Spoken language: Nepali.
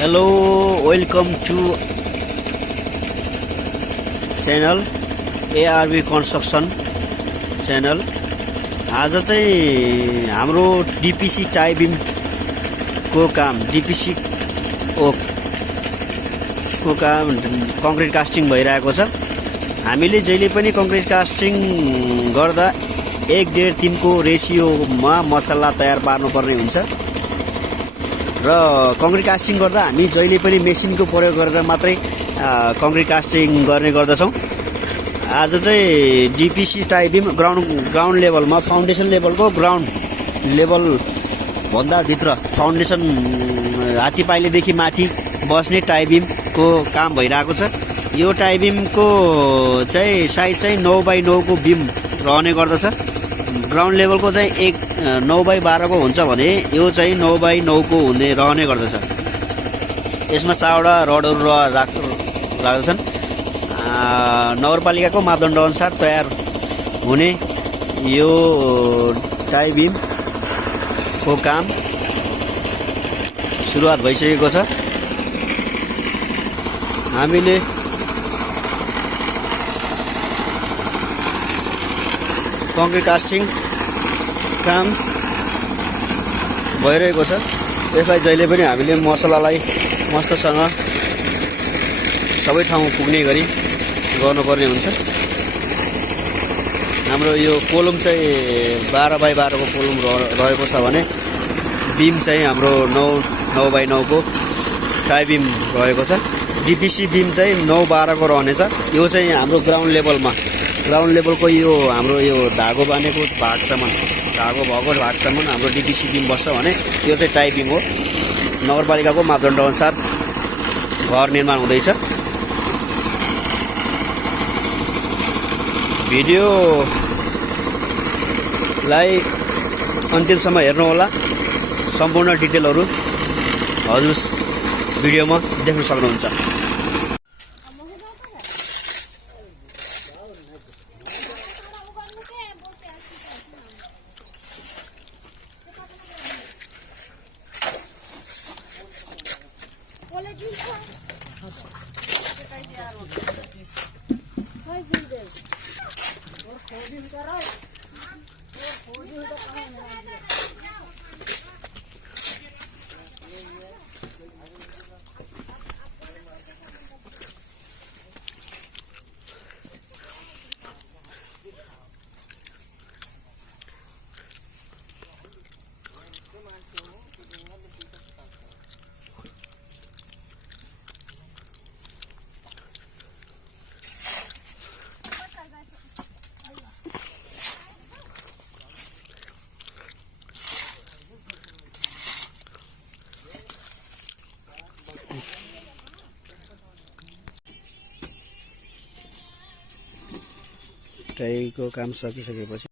Hello, welcome to channel ARV construction channel. आज चाहिँ हाम्रो डीपीसी टाई बीम को काम डीपीसी को काम कंक्रीट कास्टिङ भइरहेको छ। हामीले जहिले पनि कंक्रीट कास्टिङ गर्दा 1:3 को रेशियोमा मसला तयार पार्नुपर्ने हुन्छ र कंक्रीट कास्टिङ गर्दा हामी जहिले पनि मेसिनको प्रयोग गरेर मात्रै कंक्रीट कास्टिङ गर्ने गर्दछौं। आज चाहिँ डीपीसी टाई बीम ग्राउन्ड लेभलमा फाउन्डेसन लेभलको ग्राउन्ड लेभल भन्दा भित्र फाउन्डेसन हात्तीपाइलेदेखि माथि बस्ने टाई बीमको काम भइरहेको छ। यो टाई बीमको चाहिँ साइज चाहिँ 9x9 को बीम रहने गर्दछ। ग्राउन्ड लेभलको चाहिँ 9x12 को हुन्छ भने यो चाहिँ 9x9 को हुने रहने गर्दछ। यसमा 4वटा रडहरु लाग्दछन्। नगरपालिकाको मापदण्ड अनुसार तयार हुने यो टाई बीम को काम सुरुवात भइसकेको छ। हामीले कंक्रीट कास्टिङ काम भइरहेको छ। यसलाई जहिले पनि हामीले मसलालाई मस्तसँग सबै ठाउँमा पुग्ने गरी गर्नुपर्ने हुन्छ। हाम्रो यो कोलम चाहिँ 12x12 को कोलम रहेको छ भने बीम चाहिँ हाम्रो 9x9 को टाई बीम रहेको छ। डीपीसी बीम चाहिँ 9x12 को रहनेछ। यो चाहिँ हाम्रो ग्राउन्ड लेभलको यो हाम्रो यो धागो बानेको भागसम्म धागो भएको भागसम्म हाम्रो डीपीसी बीम बस्छ भने यो चाहिँ टाई बीम हो। नगरपालिकाको मापदण्ड अनुसार घर निर्माण हुँदैछ। भिडियोलाई अन्तिमसम्म हेर्नुहोला। सम्पूर्ण डिटेलहरु हजुर भिडियोमा देख्न सक्नुहुन्छ। टाईको काम सकिसकेपछि